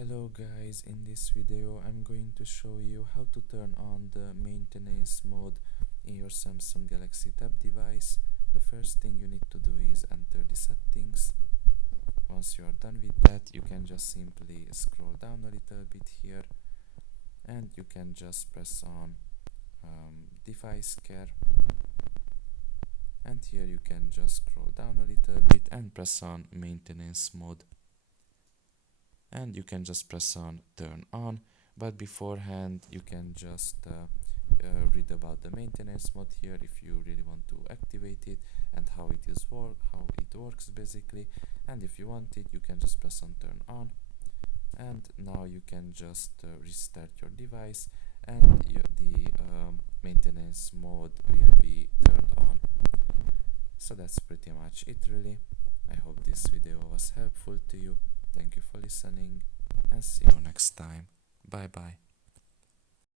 Hello guys, in this video I'm going to show you how to turn on the maintenance mode in your Samsung Galaxy Tab device. The first thing you need to do is enter the settings. Once you are done with that, you can just simply scroll down a little bit here and you can just press on device care, and here you can just scroll down a little bit and press on maintenance mode. And you can just press on turn on, but beforehand you can just read about the maintenance mode here if you really want to activate it and how it works basically. And if you want it, you can just press on turn on, and now you can just restart your device and the maintenance mode will be turned on. So that's pretty much it really. I hope this video was helpful to you. Thank you for listening and see you next time. Bye bye.